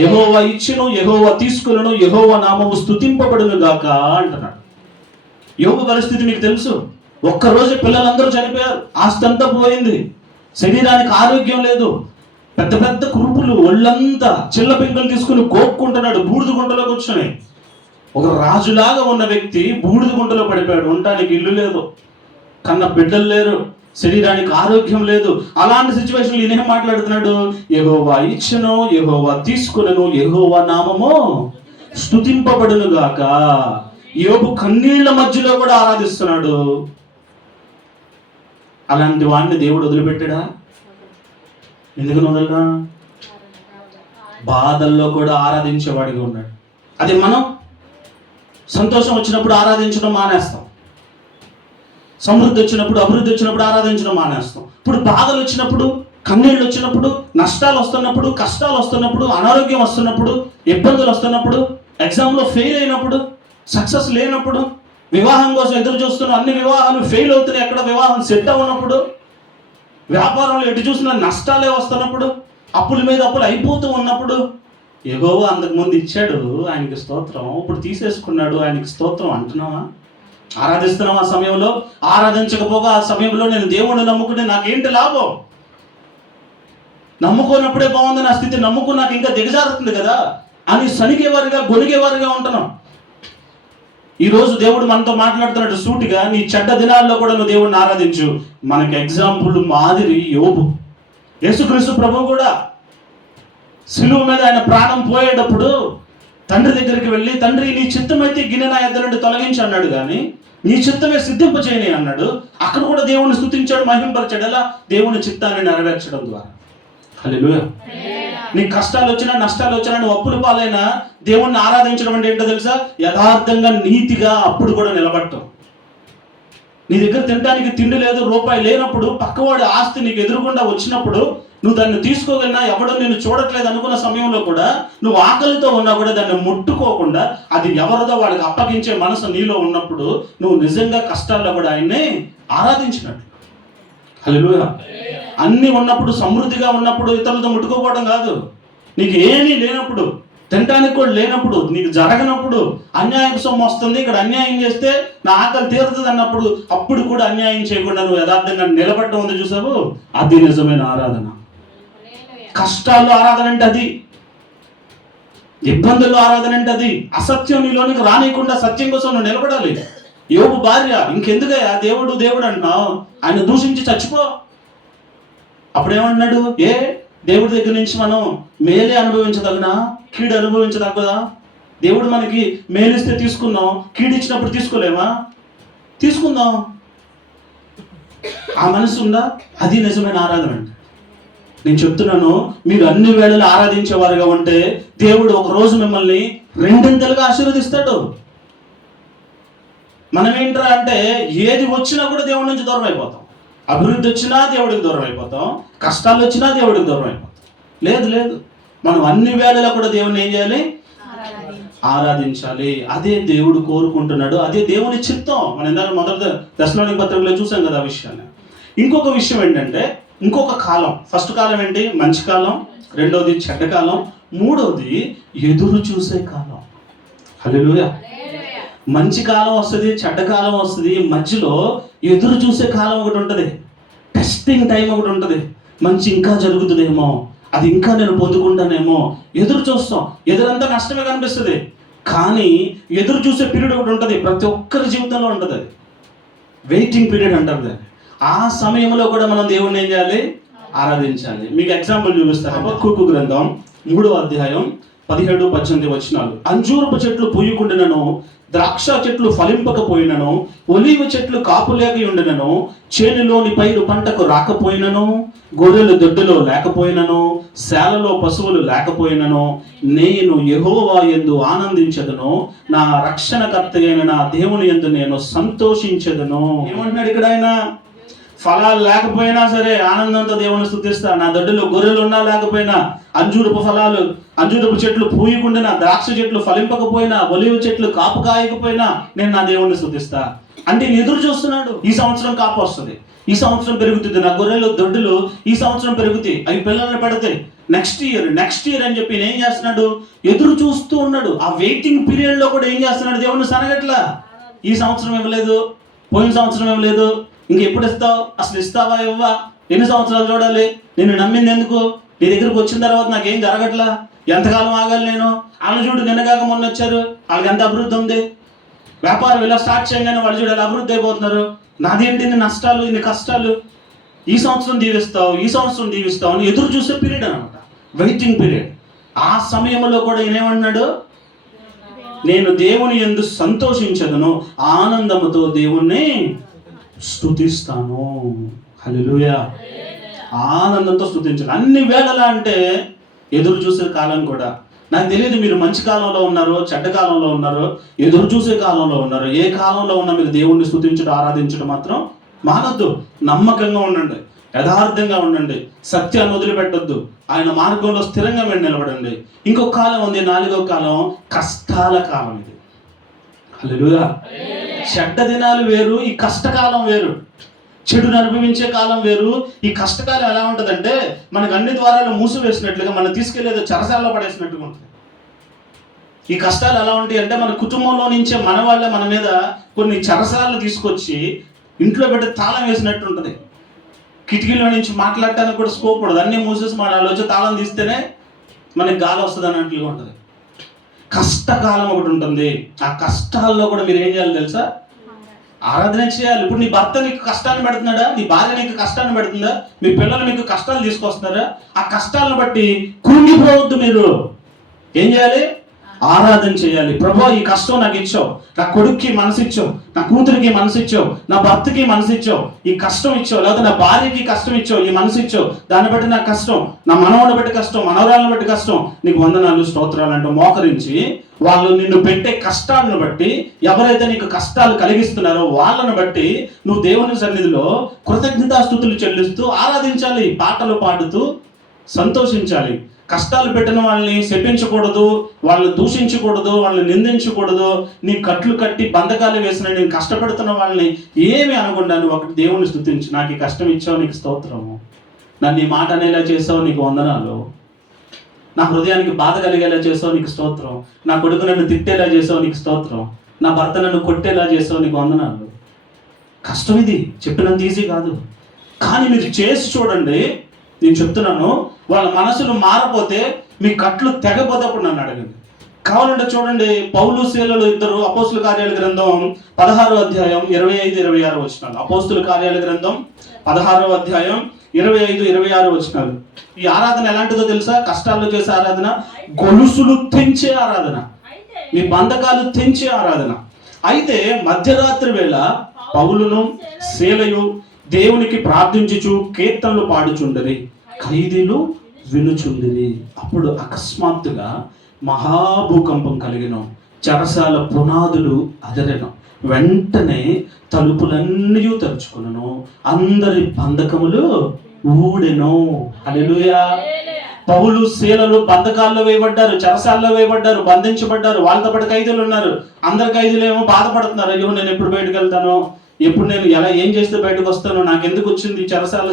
యెహోవా ఇచ్చెను, యెహోవా తీసుకును, యెహోవా నామము స్తుతింపబడును గాక అంటున్నాడు. యోగు పరిస్థితి మీకు తెలుసు. ఒక్కరోజు పిల్లలందరూ చనిపోయారు, ఆస్తి అంతా పోయింది, శరీరానికి ఆరోగ్యం లేదు, పెద్ద పెద్ద కురుపులు, ఒళ్ళంతా చిల్ల పెంకులు తీసుకుని గోక్కుంటున్నాడు బూడిద గుంటలో కూర్చొని. ఒక రాజులాగా ఉన్న వ్యక్తి బూడిద గుంటలో పడిపోయాడు. ఉండటానికి ఇల్లు లేదు, కన్న బిడ్డలు లేరు, శరీరానికి ఆరోగ్యం లేదు. అలాంటి సిచ్యువేషన్లో ఈయన ఏం మాట్లాడుతున్నాడు? యెహోవా ఇచ్చెను, యెహోవా తీసుకునను, యెహోవా నామము స్తుతింపబడును గాక. యోబు కన్నీళ్ల మధ్యలో కూడా ఆరాధిస్తున్నాడు. అలాంటి వాడిని దేవుడు వదిలిపెట్టాడా? ఎందుకు వదలరా? బాధల్లో కూడా ఆరాధించేవాడిగా ఉన్నాడు. అది మనం సంతోషం వచ్చినప్పుడు ఆరాధించడం మానేస్తాం, సమృద్ధి వచ్చినప్పుడు, అభివృద్ధి వచ్చినప్పుడు ఆరాధించడం మానేస్తాం. ఇప్పుడు బాధలు వచ్చినప్పుడు, కన్నీళ్ళు వచ్చినప్పుడు, నష్టాలు వస్తున్నప్పుడు, కష్టాలు వస్తున్నప్పుడు, అనారోగ్యం వస్తున్నప్పుడు, ఇబ్బందులు వస్తున్నప్పుడు, ఎగ్జామ్లో ఫెయిల్ అయినప్పుడు, సక్సెస్ లేనప్పుడు, వివాహం కోసం ఎదురు చూస్తున్న అన్ని వివాహాలు ఫెయిల్ అవుతున్నాయి, ఎక్కడ వివాహం సెట్ అవ్వనప్పుడు, వ్యాపారంలో ఎటు చూసినా నష్టాలే వస్తున్నప్పుడు, అప్పుల మీద అప్పులు అయిపోతూ ఉన్నప్పుడు, యెహోవా అంతకుముందు ఇచ్చాడు, ఆయనకి స్తోత్రం, ఇప్పుడు తీసేసుకున్నాడు, ఆయనకి స్తోత్రం అంటున్నావా? ఆరాధిస్తున్నావా? ఆ సమయంలో ఆరాధించకపోగా ఆ సమయంలో నేను దేవుణ్ణి నమ్ముకునే నాకేంటి లాభం? నమ్ముకోనప్పుడే బాగుంది నా స్థితి, నమ్ముకున్నాక ఇంకా దిగజారుతుంది కదా అని సనిగేవారుగా, గొనిగేవారుగా ఉంటున్నాం. ఈరోజు దేవుడు మనతో మాట్లాడుతున్నాడు సూటిగా, నీ చెడ్డ దినాల్లో కూడా నువ్వు దేవుడిని ఆరాధించు. మనకి ఎగ్జాంపుల్ మాదిరి యోబు. యేసుక్రీస్తు ప్రభువు కూడా సిలువ మీద ఆయన ప్రాణం పోయేటప్పుడు తండ్రి దగ్గరికి వెళ్ళి, తండ్రి నీ చిత్తమైతే గిన్నె నా యొద్ద నుండి తొలగించి అన్నాడు, కానీ నీ చిత్తమే సిద్ధింపచేయని అన్నాడు. అక్కడ కూడా దేవుని స్తుతించాడు, మహింపరిచాడు. ఎలా? దేవుని చిత్తాన్ని నెరవేర్చడం ద్వారా. హల్లెలూయా. నీ కష్టాలు వచ్చినా, నష్టాలు వచ్చినా, నువ్వు అప్పుల పాలైనా దేవుణ్ణి ఆరాధించడం అంటే ఏంటో తెలుసా? యథార్థంగా, నీతిగా అప్పుడు కూడా నిలబడటం. నీ దగ్గర తినడానికి తిండి లేదు, రూపాయి లేనప్పుడు, పక్కవాడి ఆస్తి నీకు ఎదురుగుండా వచ్చినప్పుడు నువ్వు దాన్ని తీసుకోగలిగినా, ఎవడో నేను చూడట్లేదు అనుకున్న సమయంలో కూడా నువ్వు ఆకలితో ఉన్నా కూడా దాన్ని ముట్టుకోకుండా అది ఎవరిదో వాడికి అప్పగించే మనసు నీలో ఉన్నప్పుడు నువ్వు నిజంగా కష్టాల్లో కూడా ఆయన్ని ఆరాధించినట్లు. హల్లెలూయా. అన్నీ ఉన్నప్పుడు, సమృద్ధిగా ఉన్నప్పుడు ఇతరులతో ముట్టుకోపోవడం కాదు, నీకు ఏమీ లేనప్పుడు తినడానికి కూడా లేనప్పుడు, నీకు జరగనప్పుడు, అన్యాయం సొమ్ము వస్తుంది, ఇక్కడ అన్యాయం చేస్తే నా ఆకలి తీరుతుంది అన్నప్పుడు, అప్పుడు కూడా అన్యాయం చేయకుండా నువ్వు యథార్థంగా నిలబడటం ఉంది చూసావు, అది నిజమైన ఆరాధన. కష్టాల్లో ఆరాధన అంటే అది, ఇబ్బందుల్లో ఆరాధన అంటే అది. అసత్యం నీలోనికి రానియకుండా సత్యం కోసం నువ్వు నిలబడాలి. యోబు భార్య, ఇంకెందుకయ్యా దేవుడు దేవుడు అంటున్నావు, ఆయన దూషించి చచ్చిపో. అప్పుడేమంటున్నాడు, దేవుడి దగ్గర నుంచి మనం మేలే అనుభవించదగినా, కీడు అనుభవించదగ్గదా? దేవుడు మనకి మేలిస్తే తీసుకున్నాం, కీడు ఇచ్చినప్పుడు తీసుకోలేమా? తీసుకుందాం. ఆ మనసు ఉందా? అది నిజమైన ఆరాధన అంటే. నేను చెప్తున్నాను, మీరు అన్ని వేళలు ఆరాధించేవారుగా ఉంటే దేవుడు ఒక రోజు మిమ్మల్ని రెండింతలుగా ఆశీర్వదిస్తాడు. మనం ఏంట్రా అంటే, ఏది వచ్చినా కూడా దేవుడి నుంచి దూరం అయిపోతాం. అభివృద్ధి వచ్చినా దేవుడికి దూరం అయిపోతాం, కష్టాలు వచ్చినా దేవుడికి దూరం అయిపోతాం. లేదు, మనం అన్ని వేళలా కూడా దేవుడిని ఏం చేయాలి? ఆరాధించాలి. అదే దేవుడు కోరుకుంటున్నాడు, అదే దేవుని చిత్తం. మనం ఇందాక మొదటి దశలోని పత్రికలో చూసాం కదా ఆ విషయాన్ని. ఇంకొక విషయం ఏంటంటే, ఇంకొక కాలం. ఫస్ట్ కాలం ఏంటి? మంచి కాలం. రెండవది చెడ్డ కాలం. మూడవది ఎదురు చూసే కాలం. హల్లెలూయా. మంచి కాలం వస్తుంది, చెడ్డ కాలం వస్తుంది, మధ్యలో ఎదురు చూసే కాలం ఒకటి ఉంటుంది. టెస్టింగ్ టైం ఒకటి ఉంటుంది. మంచి ఇంకా జరుగుతుందేమో, అది ఇంకా నేను పొందుకుంటానేమో, ఎదురు చూస్తాం. ఎదురంతా నష్టమే కనిపిస్తుంది, కానీ ఎదురు చూసే పీరియడ్ ఒకటి ఉంటుంది. ప్రతి ఒక్కరి జీవితంలో ఉంటుంది. అది వెయిటింగ్ పీరియడ్ అంటారు దాన్ని. ఆ సమయంలో కూడా మనం దేవుణ్ణి ఏం చేయాలి? ఆరాధించాలి. మీకు ఎగ్జాంపుల్ చూపిస్తాను. హబక్కూకు గ్రంథం 3వ అధ్యాయం 17-18 వచనాలు. అంజూరపు చెట్లు పూయకుండానను, ద్రాక్ష చెట్లు ఫలింపకపోయినను, ఒలీవ చెట్లు కాపులేక ఉండినను, చేనులోని పైరు పంటకు రాకపోయినను, గొర్రెలు దొడ్డులో లేకపోయినను, శాలలో పశువులు లేకపోయినను, నేను యెహోవా యందు ఆనందించదును, నా రక్షణకర్త అయిన నా దేవుని యందు నేను సంతోషించదును. ఏమంటున్నాడు ఇక్కడ ఆయన? ఫలాలు లేకపోయినా సరే ఆనందంతో దేవుని స్తుతిస్తా. నా దొడ్డులో గొర్రెలు ఉన్నా లేకపోయినా, అంజూరపు చెట్లు పూయకుండా, ద్రాక్ష చెట్లు ఫలింపకపోయినా, ఒలివ చెట్లు కాపు కాయకపోయినా నేను నా దేవుణ్ణి స్తుతిస్తా. అంటే ఎదురు చూస్తున్నాడు. ఈ సంవత్సరం కాపు వస్తుంది, ఈ సంవత్సరం పెరుగుతుంది, నా గొర్రెలు దొడ్డులు ఈ సంవత్సరం పెరుగుతాయి, అవి పిల్లల్ని పెడతాయి, నెక్స్ట్ ఇయర్ అని చెప్పి ఏం చేస్తున్నాడు? ఎదురు చూస్తూ ఉన్నాడు. ఆ వెయిటింగ్ పీరియడ్ లో కూడా ఏం చేస్తున్నాడు? దేవుణ్ణి సనగట్లా. ఈ సంవత్సరం ఇవ్వలేదు, పోయిన సంవత్సరం ఇవ్వలేదు, ఇంకెప్పుడు ఇస్తావు? అసలు ఇస్తావా? ఇవ్వా? ఎన్ని సంవత్సరాలు చూడాలి? నేను నమ్మింది ఎందుకు? నీ దగ్గరకు వచ్చిన తర్వాత నాకేం జరగట్లా, ఎంతకాలం ఆగాలి నేను? వాళ్ళు చూడు, నిన్నగాక మొన్న వచ్చారు, వాళ్ళకి ఎంత అభివృద్ధి ఉంది, వ్యాపారం ఇలా స్టార్ట్ చేయగానే వాళ్ళు చూడు ఎలా అభివృద్ధి అయిపోతున్నారు, నాదేంటి ఇన్ని నష్టాలు, ఇన్ని కష్టాలు. ఈ సంవత్సరం దీవిస్తావు అని ఎదురు చూసే పీరియడ్ అనమాట, వెయిటింగ్ పీరియడ్. ఆ సమయంలో కూడా ఈయనేమన్నాడు? నేను దేవుని యందు సంతోషించదును, ఆనందముతో దేవుణ్ణి స్తుతిస్తాను. హల్లెలూయా. ఆనందంతో స్తుతించాలి అన్ని వేళలా. అంటే ఎదురు చూసే కాలం కూడా. నాకు తెలియదు మీరు మంచి కాలంలో ఉన్నారో, చెడ్డ కాలంలో ఉన్నారో, ఎదురు చూసే కాలంలో ఉన్నారో. ఏ కాలంలో ఉన్నా మీరు దేవుణ్ణి స్తుతించడం, ఆరాధించడం మాత్రం మానొద్దు. నమ్మకంగా ఉండండి, యథార్థంగా ఉండండి, సత్యాన్ని వదిలిపెట్టొద్దు, ఆయన మార్గంలో స్థిరంగా మీరు నిలబడండి. ఇంకొక కాలం ఉంది, 4వ కాలం, కష్టాల కాలం. ఇది హల్లెలూయా. చెడ్డ దినాలు వేరు, ఈ కష్టకాలం వేరు. చెడును అనుభవించే కాలం వేరు. ఈ కష్టకాలం ఎలా ఉంటుందంటే, మనకు అన్ని ద్వారాలు మూసివేసినట్లుగా, మనం తీసుకెళ్లేదో చెరసాలలో పడేసినట్టుగా ఉంటుంది. ఈ కష్టాలు ఎలా ఉంటాయి అంటే, మన కుటుంబంలో నుంచే మన వాళ్ళే మన మీద కొన్ని చెరసాలను తీసుకొచ్చి ఇంట్లో పెట్టి తాళం వేసినట్టు ఉంటుంది. కిటికీలో నుంచి మాట్లాడటానికి కూడా స్కోప్ ఉండదు, అన్నీ మూసేసి మన వాళ్ళు వచ్చి తాళం తీస్తేనే మనకి గాలి వస్తుంది అన్నట్లుగా ఉంటుంది. కష్టకాలం ఒకటి ఉంటుంది. ఆ కష్టాల్లో కూడా మీరు ఏం చేయాలి తెలుసా? ఆరాధన చేయాలి. ఇప్పుడు నీ భర్త నీకు కష్టాన్ని పెడుతున్నాడా? నీ భార్య నీకు కష్టాన్ని పెడుతుందా? మీ పిల్లలు మీకు కష్టాలు తీసుకొస్తున్నారా? ఆ కష్టాలను బట్టి కృంగిపోవద్దు. మీరు ఏం చేయాలి? ఆరాధన చేయాలి. ప్రభువా, ఈ కష్టం నాకు ఇచ్చావు, నా కొడుక్కి మనసు ఇచ్చావు, నా కూతురికి మనసు ఇచ్చావు, నా భర్తకి మనసు ఇచ్చావు, ఈ కష్టం ఇచ్చావు, లేకపోతే నా భార్యకి కష్టం ఇచ్చావు, ఈ మనసు ఇచ్చావు, దాన్ని బట్టి నాకు కష్టం, నా మనవని బట్టి కష్టం, మనవరాలను బట్టి కష్టం, నీకు వందనాలు స్తోత్రాలు అంటూ మోకరించి, వాళ్ళు నిన్ను పెట్టే కష్టాలను బట్టి, ఎవరైతే నీకు కష్టాలు కలిగిస్తున్నారో వాళ్ళను బట్టి నువ్వు దేవుని సన్నిధిలో కృతజ్ఞతాస్తుతులు చెల్లిస్తూ ఆరాధించాలి, పాటలు పాడుతూ సంతోషించాలి. కష్టాలు పెట్టిన వాళ్ళని శపించకూడదు, వాళ్ళని దూషించకూడదు, వాళ్ళని నిందించకూడదు. నీ కట్లు కట్టి బంధకాలు వేసిన నేను కష్టపెడుతున్న వాళ్ళని ఏమి అనకుండా నువ్వు ఒకటి దేవుని స్తుతించు. నాకు ఈ కష్టం ఇచ్చావు, నీకు స్తోత్రము, నన్ను ఈ మాట అనేలా చేసావు, నీకు వందనాలు, నా హృదయానికి బాధ కలిగేలా చేసావు నీకు స్తోత్రం, నా కొడుకు నన్ను తిట్టేలా చేసావు నీకు స్తోత్రం, నా భర్త నన్ను కొట్టేలా చేసావు నీకు వందనాలు. కష్టం ఇది, చెప్పినంత ఈజీ కాదు. కానీ మీరు చేసి చూడండి, నేను చెప్తున్నాను, వాళ్ళ మనసులు మారపోతే మీ కట్లు తెగపోతప్పుడు నన్ను అడగండి. కావాలంటే చూడండి, పౌలు శీలలు ఇద్దరు, అపోస్తుల కార్యాల గ్రంథం 16వ అధ్యాయం 25-26 వచనాలు. అపోస్తుల కార్యాల గ్రంథం 16వ అధ్యాయం 25-26 వచనాలు. ఈ ఆరాధన ఎలాంటిదో తెలుసా? కష్టాల్లో చేసే ఆరాధన, గొలుసులు తెంచే ఆరాధన, మీ బంధకాలు తెంచే ఆరాధన. అయితే మధ్యరాత్రి వేళ పౌలును శీలయు దేవునికి ప్రార్థించుచు కీర్తనలు పాడుచుండరి, ఖైదీలు వినుచుండిరి. అప్పుడు అకస్మాత్తుగా మహాభూకంపం కలిగిన, చెరసాల పునాదులు అదరెను. వెంటనే తలుపులన్నీ తెరుచుకును, అందరి బంధకములు ఊడెను. హల్లెలూయా. పౌలు శీలలు బంధకాల్లో వేయబడ్డారు, చెరసాల్లో వేయబడ్డారు, బంధించబడ్డారు. వాళ్ళతో పాటు ఖైదీలు ఉన్నారు. అందరు ఖైదీలు ఏమో బాధపడుతున్నారు, అయ్యో నేను ఎప్పుడు బయటకు వెళ్తాను, ఎప్పుడు నేను ఏం చేస్తే బయటకు వస్తాను, నాకు ఎందుకు వచ్చింది చెరసాల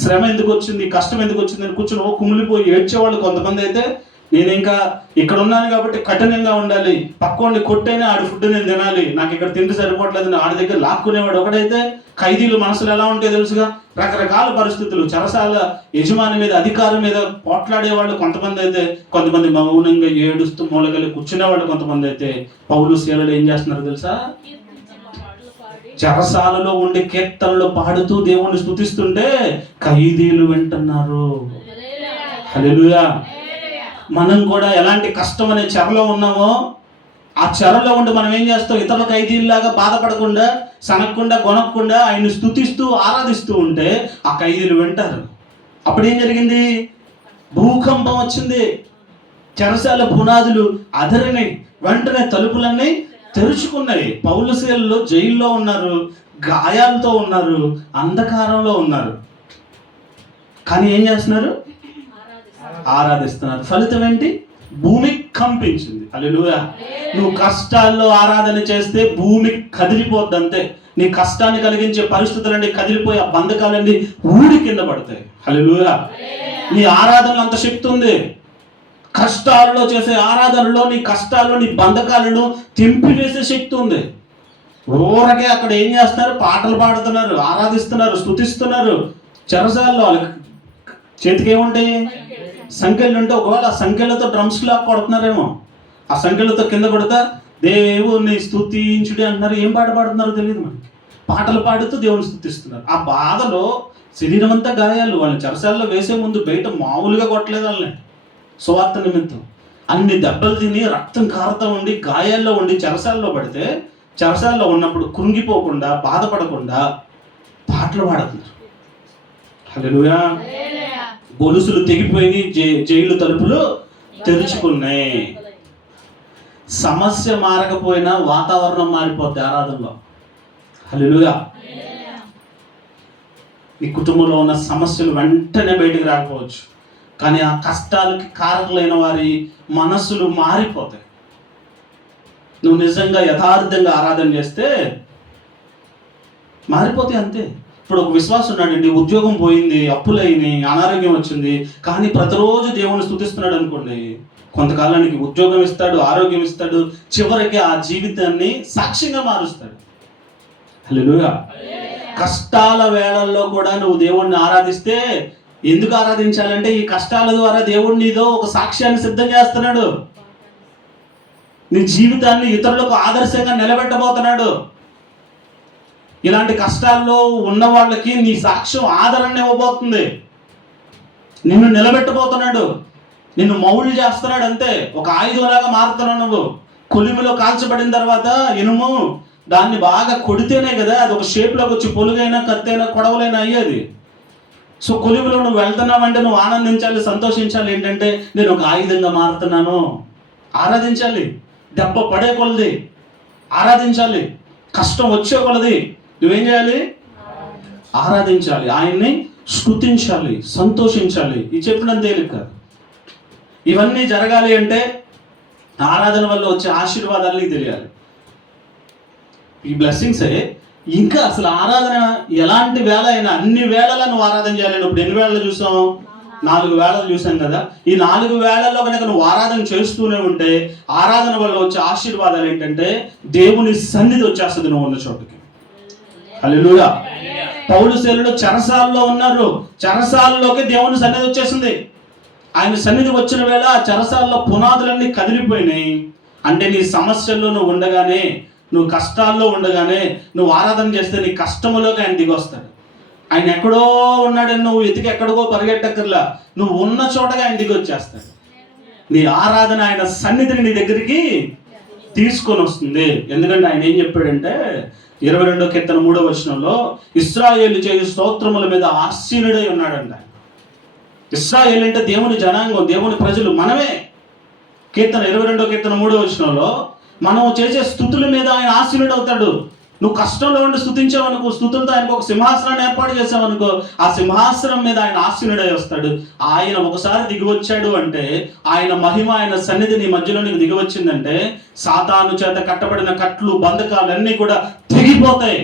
శ్రమ, ఎందుకు వచ్చింది, కష్టం ఎందుకు వచ్చింది అని కూర్చొని కుమిలిపోయి ఏడ్చేవాళ్ళు కొంతమంది. అయితే నేను ఇంకా ఇక్కడ ఉన్నాను కాబట్టి కఠినంగా ఉండాలి, పక్కోడిని కొట్టైనా ఆడి ఫుడ్ నేను తినాలి, నాకు ఇక్కడ తిండి సరిపోవట్లేదు ఆడి దగ్గర లాక్కునేవాడు ఒకడైతే. ఖైదీలు మనసులు ఎలా ఉంటాయో తెలుసుగా, రకరకాల పరిస్థితులు, చెరసాల యజమాని మీద, అధికారం మీద పోట్లాడేవాళ్ళు కొంతమంది అయితే, కొంతమంది మౌనంగా ఏడుస్తూ మూలకెళ్ళి కూర్చునేవాళ్ళు కొంతమంది అయితే. పౌలు శీలలు ఏం చేస్తున్నారు తెలుసా? చెరసాలలో ఉండి కీర్తనలు పాడుతూ దేవుణ్ణి స్తుతిస్తుంటే ఖైదీలు వింటున్నారు. హల్లెలూయా. మనం కూడా ఎలాంటి కష్టం అనే చెరలో ఉన్నామో, ఆ చెరలో ఉండి మనం ఏం చేస్తాం? ఇతరుల ఖైదీల్లాగా బాధపడకుండా, సనక్కుండా, గొనక్కుండా ఆయన్ని స్తుతిస్తూ ఆరాధిస్తూ ఉంటే ఆ ఖైదీలు వింటారు. అప్పుడు ఏం జరిగింది? భూకంపం వచ్చింది, చెరసాల పునాదులు అదరినాయి, వెంటనే తలుపులన్నీ తెరుచుకున్నాయి. పౌలు శీలలు జైల్లో ఉన్నారు, గాయాలతో ఉన్నారు, అంధకారంలో ఉన్నారు. కానీ ఏం చేస్తున్నారు? ఆరాధిస్తున్నారు. ఫలితం ఏంటి? భూమి కంపించింది. హల్లెలూయా. నువ్వు కష్టాల్లో ఆరాధన చేస్తే భూమి కదిలిపోద్ది అంతే. నీ కష్టాన్ని కలిగించే పరిస్థితులన్నీ కదిలిపోయి ఆ బంధకాలన్నీ ఊడి కింద పడతాయి. హల్లెలూయా. నీ ఆరాధనలో అంత శక్తి ఉంది. కష్టాల్లో చేసే ఆరాధనలో నీ కష్టాలు, నీ బంధకాలను తెంపివేసే శక్తి ఉంది. ఊరకే అక్కడ ఏం చేస్తున్నారు? పాటలు పాడుతున్నారు, ఆరాధిస్తున్నారు, స్తుతిస్తున్నారు. చెరసాల్లో వాళ్ళకి చేతికి ఏముంటాయి? సంఖ్యలు ఉంటే, ఒకవేళ ఆ సంఖ్యలతో డ్రమ్స్ లాక్ కొడుతున్నారేమో, ఆ సంఖ్యలతో కింద కొడతా దేవుని స్తుతించుడి అంటున్నారు. ఏం పాట పాడుతున్నారో తెలియదు మనకి. పాటలు పాడుతూ దేవుని స్తుతిస్తున్నారు. ఆ బాధలో శరీరం అంతా గాయాలు. వాళ్ళని చెరసాల్లో వేసే ముందు బయట మామూలుగా కొట్టలేదు వాళ్ళని, సువార్త నిమిత్తం. అన్ని దెబ్బలు తిని రక్తం కారుతూ ఉండి గాయాల్లో ఉండి చెరసాల్లో పడితే, చెరసాల్లో ఉన్నప్పుడు కృంగిపోకుండా, బాధపడకుండా పాటలు పాడుతున్నారు. హల్లెలూయా. గొలుసులు తెగిపోయి జైలు తలుపులు తెరుచుకున్నాయి. సమస్య మారకపోయినా వాతావరణం మారిపోద్ది ఆరాధనలో. హల్లెలూయా. నీ కుటుంబంలో ఉన్న సమస్యలు వెంటనే బయటకు రాకపోవచ్చు, కానీ ఆ కష్టాలకి కారకులైన వారి మనస్సులు మారిపోతాయి. నువ్వు నిజంగా యథార్థంగా ఆరాధన చేస్తే మారిపోతాయి అంతే. ఇప్పుడు ఒక విశ్వాసం ఉన్నాడండి, ఉద్యోగం పోయింది, అప్పులైనాయి, అనారోగ్యం వచ్చింది, కానీ ప్రతిరోజు దేవుని స్తుతిస్తున్నాడు అనుకోండి, కొంతకాలానికి ఉద్యోగం ఇస్తాడు, ఆరోగ్యం ఇస్తాడు, చివరికి ఆ జీవితాన్ని సాక్ష్యంగా మారుస్తాడు. హల్లెలూయా. కష్టాల వేళల్లో కూడా నువ్వు దేవుణ్ణి ఆరాధిస్తే, ఎందుకు ఆరాధించాలంటే ఈ కష్టాల ద్వారా దేవుడు నీతో ఒక సాక్ష్యాన్ని సిద్ధం చేస్తున్నాడు. నీ జీవితాన్ని ఇతరులకు ఆదర్శంగా నిలబెట్టబోతున్నాడు. ఇలాంటి కష్టాల్లో ఉన్న వాళ్ళకి నీ సాక్ష్యం ఆదరణ ఇవ్వబోతుంది. నిన్ను నిలబెట్టబోతున్నాడు, నిన్ను మౌళ్ళు చేస్తున్నాడు అంతే. ఒక ఆయుధంలాగా మారుతున్నావు నువ్వు. కొలిమిలో కాల్చబడిన తర్వాత ఇనుము, దాన్ని బాగా కొడితేనే కదా అది ఒక షేప్లోకి వచ్చి పొలుగైనా, కత్తైనా, కొడవలైనా అయ్యేది. సో కొలిమిలో నువ్వు వెళ్తున్నావంటే నువ్వు ఆనందించాలి, సంతోషించాలి. ఏంటంటే నేను ఒక ఆయుధంగా మారుతున్నాను. ఆరాధించాలి. దెబ్బ పడే కొలది ఆరాధించాలి. కష్టం వచ్చే కొలది నువ్వేం చేయాలి? ఆరాధించాలి, ఆయన్ని స్తుతించాలి, సంతోషించాలి. ఇది చెప్పినంత తేలిక కాదు. ఇవన్నీ జరగాలి అంటే ఆరాధన వల్ల వచ్చే ఆశీర్వాదాలు నీకు తెలియాలి. ఈ బ్లెస్సింగ్సే. ఇంకా అసలు ఆరాధన ఎలాంటి వేళ అయినా అన్ని వేళలా నువ్వు ఆరాధన చేయాలి. ఇప్పుడు ఎన్ని వేళలు చూసాం? 4 వేళలు చూసాం కదా. ఈ 4 వేళల్లో కనుక నువ్వు ఆరాధన చేస్తూనే ఉంటే ఆరాధన వల్ల వచ్చే ఆశీర్వాదాలు ఏంటంటే దేవుని సన్నిధి వచ్చేస్తుంది నువ్వు ఉన్న చోటుకి. హల్లెలూయా. పౌలు శీలులు చెరసాలలో ఉన్నారు, చెరసాలలోకి దేవుని సన్నిధి వచ్చేసింది. ఆయన సన్నిధి వచ్చిన వేళ ఆ చెరసాలలో పునాదులన్నీ కదిలిపోయినాయి. అంటే నీ సమస్యల్లో నువ్వు ఉండగానే, నువ్వు కష్టాల్లో ఉండగానే నువ్వు ఆరాధన చేస్తే నీ కష్టములోకి ఆయన దిగొస్తాడు. ఆయన ఎక్కడో ఉన్నాడని నువ్వు ఎతికి ఎక్కడికో పరిగెట్టక్కర్లా, నువ్వు ఉన్న చోటగా ఆయన దిగి వచ్చేస్తాడు. నీ ఆరాధన ఆయన సన్నిధిని నీ దగ్గరికి తీసుకొని వస్తుంది. ఎందుకంటే ఆయన ఏం చెప్పాడంటే 22వ కీర్తన 3వ వచనంలో ఇశ్రాయేలు చేయు స్తోత్రముల మీద ఆసీనుడై ఉన్నాడంట. ఇశ్రాయేలు అంటే దేవుని జనాంగం, దేవుని ప్రజలు, మనమే. కీర్తన 22వ కీర్తన 3వ వచనంలో మనం చేసే స్తుతుల మీద ఆయన ఆసీనుడు అవుతాడు. నువ్వు కష్టంలో ఉండి స్తుతించావనుకో, స్తుతులతో ఆయనకు ఒక సింహాసనాన్ని ఏర్పాటు చేసావనుకో, ఆ సింహాసనం మీద ఆయన ఆసీనుడై వస్తాడు. ఆయన ఒకసారి దిగివచ్చాడు అంటే, ఆయన మహిమ, ఆయన సన్నిధి నీ మధ్యలో నీకు దిగివచ్చిందంటే సాతాను చేత కట్టబడిన కట్లు, బంధకాలన్నీ కూడా తెగిపోతాయి.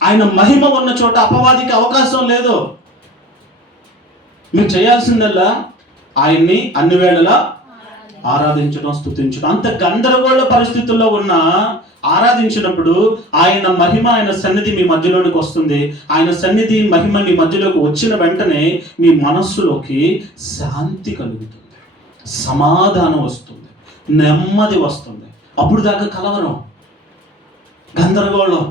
ఆయన మహిమ ఉన్న చోట అపవాదికి అవకాశం లేదు. మీరు చేయాల్సిందల్లా ఆయన్ని అన్ని వేళలా ఆరాధించడం, స్తుతించడం. అంత గందరగోళ పరిస్థితుల్లో ఉన్న ఆరాధించినప్పుడు ఆయన మహిమ, ఆయన సన్నిధి మీ మధ్యలోనికి వస్తుంది. ఆయన సన్నిధి, మహిమ మీ మధ్యలోకి వచ్చిన వెంటనే మీ మనస్సులోకి శాంతి కలుగుతుంది, సమాధానం వస్తుంది, నెమ్మది వస్తుంది. అప్పుడు దాకా కలవరం, గందరగోళం,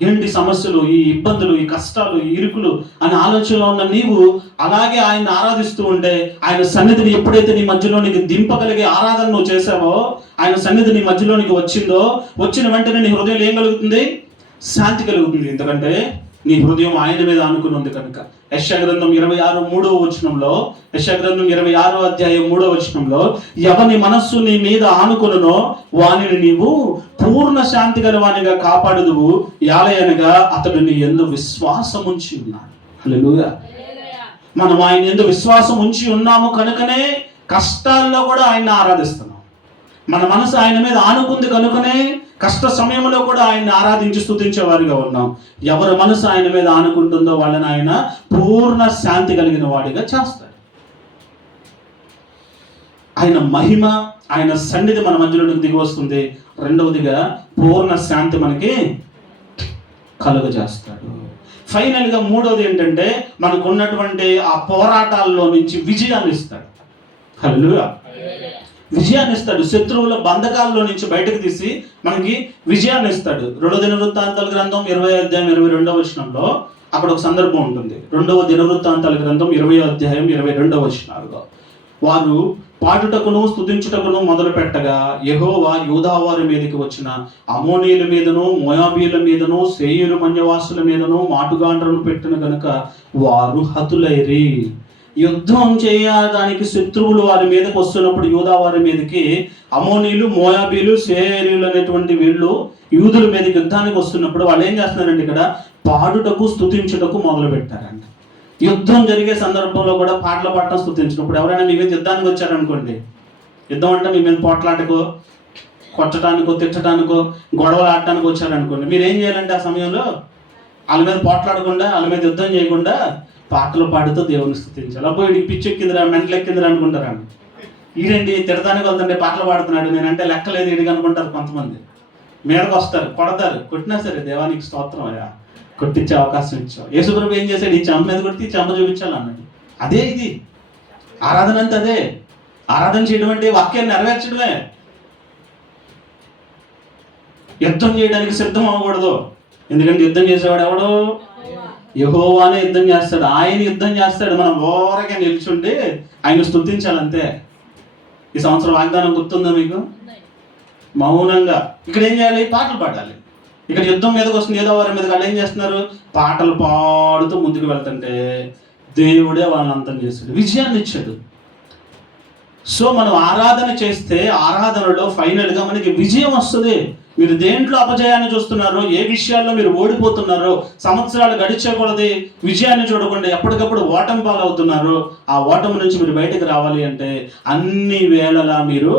ఏంటి సమస్యలు, ఈ ఇబ్బందులు, ఈ కష్టాలు, ఈ ఇరుకులు అనే ఆలోచనలో ఉన్న నీవు అలాగే ఆయన ఆరాధిస్తూ ఉంటే, ఆయన సన్నిధిని ఎప్పుడైతే నీ మధ్యలోనికి దింపగలిగే ఆరాధన నువ్వు చేసావో, ఆయన సన్నిధి నీ మధ్యలోనికి వచ్చిందో, వచ్చిన వెంటనే నీ హృదయం ఏం కలుగుతుంది? శాంతి కలుగుతుంది. ఎందుకంటే నీ హృదయం ఆయన మీద ఆనుకుని ఉంది కనుక. యెషయా గ్రంథం 26:3వ వచనంలో, యెషయా గ్రంథం 26వ అధ్యాయం 3వ వచనంలో, ఎవని మనస్సు నీ మీద ఆనుకునునో వానిని నీవు పూర్ణ శాంతి గల వానిగా కాపాడుదువు, యాలయనగా అతడు నీ యందు విశ్వాసం ఉంచి ఉన్నాడు. హల్లెలూయా. మనం ఆయన యందు విశ్వాసం ఉంచి ఉన్నాము కనుకనే కష్టాల్లో కూడా ఆయన్ని ఆరాధిస్తున్నాం. మన మనసు ఆయన మీద ఆనుకుంది కనుకనే కష్ట సమయంలో కూడా ఆయన్ని ఆరాధించి స్తుతించే వారిగా ఉన్నాం. ఎవరి మనసు ఆయన మీద ఆనుకుంటుందో వాళ్ళని ఆయన పూర్ణ శాంతి కలిగిన వాడిగా చేస్తాడు. ఆయన మహిమ, ఆయన సన్నిధి మన మధ్యలోకి దిగి వస్తుంది. రెండవదిగా పూర్ణ శాంతి మనకి కలుగజేస్తాడు. ఫైనల్గా మూడవది ఏంటంటే మనకు ఉన్నటువంటి ఆ పోరాటాల్లో నుంచి విజయాన్ని ఇస్తాడు. హల్లెలూయా. విజయాన్ని ఇస్తాడు. శత్రువుల బంధకాల్లో నుంచి బయటకు తీసి మనకి విజయాన్ని ఇస్తాడు. 2వ దినవృత్తాంతాల గ్రంథం 20వ అధ్యాయం 22వ వచనంలో అక్కడ ఒక సందర్భం ఉంటుంది. 2వ దినవృత్తాంతాల గ్రంథం 20వ అధ్యాయం 22వ వచనాల్లో, వారు పాడుటకును స్తుతించుటకును మొదలు పెట్టగా యెహోవా యూదా వారి మీదకి వచ్చిన అమోనీయుల మీదను, మోయాబీయుల మీదను, సేయీరు మన్యవాసుల మీదను మాటుగాండ్రను పెట్టిన గనుక వారు హతులైరి. యుద్ధం చేయడానికి శత్రువులు వారి మీదకి వస్తున్నప్పుడు, యూదా వారి మీదకి అమోనీయులు, మోయాబీలు, సేయీరులు అనేటువంటి వీళ్ళు యూదుల మీదకి యుద్ధానికి వస్తున్నప్పుడు వాళ్ళు ఏం చేస్తున్నారంటే ఇక్కడ పాడుటకు, స్తుతించుటకు మొదలు పెట్టారంట. యుద్ధం జరిగే సందర్భంలో కూడా పాటలు పాడటం, స్తుతించినప్పుడు ఎవరైనా మీ మీద యుద్ధానికి వచ్చారనుకోండి, యుద్ధం అంటే మీ మీద పోట్లాటకో, కొట్టడానికో, తిట్టడానికో, గొడవలు ఆడటానికి వచ్చారనుకోండి, మీరు ఏం చేయాలంటే ఆ సమయంలో వాళ్ళ మీద పోట్లాడకుండా, వాళ్ళ మీద యుద్ధం చేయకుండా పాటలు పాడుతూ దేవుని స్తుతించాలి. అప్పుడు వీడికి పిచ్చి ఎక్కిందిరా, మెంటలు ఎక్కిందిరా అనుకుంటారా? ఈడండి తిడతానికి వెళ్తుంటే పాటలు పాడుతున్నాడు, నేనంటే లెక్కలేదు వీడికి అనుకుంటారు కొంతమంది. మీదకి వస్తారు, కొడతారు. కొట్టినా సరే దేవానికి స్తోత్రం అయ్యా, కొట్టించే అవకాశం ఇచ్చావు. యేసుప్రభు ఏం చేశాడు? ఈ చెంప మీద కొట్టి చెంప చూపించాలి అన్నాడు. అదే ఇది ఆరాధన అంటే. అదే ఆరాధన చేయడం అంటే వాక్యాన్ని నెరవేర్చడమే. యుద్ధం చేయడానికి సిద్ధం అవ్వకూడదు. ఎందుకంటే యుద్ధం చేసేవాడు ఎవడు? యెహోవానే యుద్ధం చేస్తాడు. ఆయన యుద్ధం చేస్తాడు. మనం ఓరగా నిల్చుండి ఆయన స్తుతించాలంతే. ఈ సంవత్సరం వాగ్దానం గుర్తుందా మీకు? మౌనంగా ఇక్కడ ఏం చేయాలి? పాటలు పాడాలి. ఇక్కడ యుద్ధం మీదకి వస్తుంది, ఏదో వారి మీద వాళ్ళు ఏం చేస్తున్నారు? పాటలు పాడుతూ ముందుకు వెళ్తుంటే దేవుడే వాళ్ళని అంతం చేశాడు, విజయాన్ని ఇచ్చాడు. సో మనం ఆరాధన చేస్తే ఆరాధనలో ఫైనల్గా మనకి విజయం వస్తుంది. మీరు దేంట్లో అపజయాన్ని చూస్తున్నారో, ఏ విషయాల్లో మీరు ఓడిపోతున్నారో, సంవత్సరాలు గడిచే కొలది విజయాన్ని చూడకుండా ఎప్పటికప్పుడు ఓటమి పాలవుతున్నారు. ఆ ఓటమి నుంచి మీరు బయటకు రావాలి అంటే అన్ని వేళలా మీరు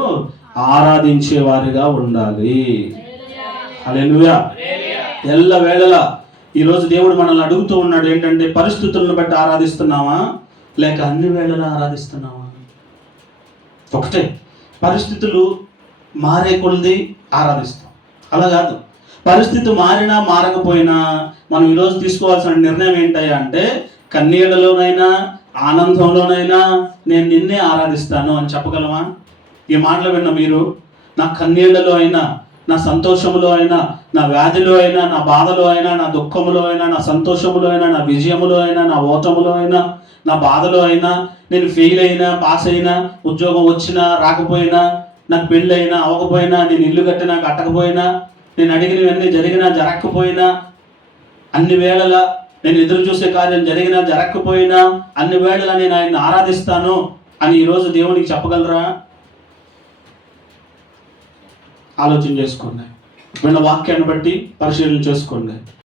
ఆరాధించే వారిగా ఉండాలి. హల్లెలూయా. ఎల్ల వేళలా ఈరోజు దేవుడు మనల్ని అడుగుతూ ఉన్నాడు ఏంటంటే, పరిస్థితులను బట్టి ఆరాధిస్తున్నావా, లేక అన్ని వేళలా ఆరాధిస్తున్నావా? ఒకటే, పరిస్థితులు మారే కొలది ఆరాధిస్తాం. అలా కాదు, పరిస్థితి మారినా మారకపోయినా మనం ఈరోజు తీసుకోవాల్సిన నిర్ణయం ఏంటయ్యా అంటే, కన్నీళ్లలోనైనా ఆనందంలోనైనా నేను నిన్నే ఆరాధిస్తాను అని చెప్పగలమా? ఈ మాటలు విన్న మీరు, నా కన్నీళ్లలో అయినా, నా సంతోషంలో అయినా, నా వ్యాధిలో అయినా, నా బాధలో అయినా, నా దుఃఖంలో అయినా, నా సంతోషంలో అయినా, నా విజయములో అయినా, నా ఓటములో అయినా, నా బాధలో అయినా, నేను ఫెయిల్ అయినా, పాస్ అయినా, ఉద్యోగం వచ్చినా రాకపోయినా, నాకు పెళ్ళి అయినా అవ్వకపోయినా, నేను ఇల్లు కట్టినా కట్టకపోయినా, నేను అడిగినవన్నీ జరిగినా జరగకపోయినా, అన్ని వేళలా నేను ఎదురు చూసే కార్యం జరిగినా జరగకపోయినా, అన్ని వేళలా నేను ఆయన్ని ఆరాధిస్తాను అని ఈరోజు దేవునికి చెప్పగలరా? ఆలోచన చేసుకోండి. విన్న వాక్యాన్ని బట్టి పరిశీలన చేసుకోండి.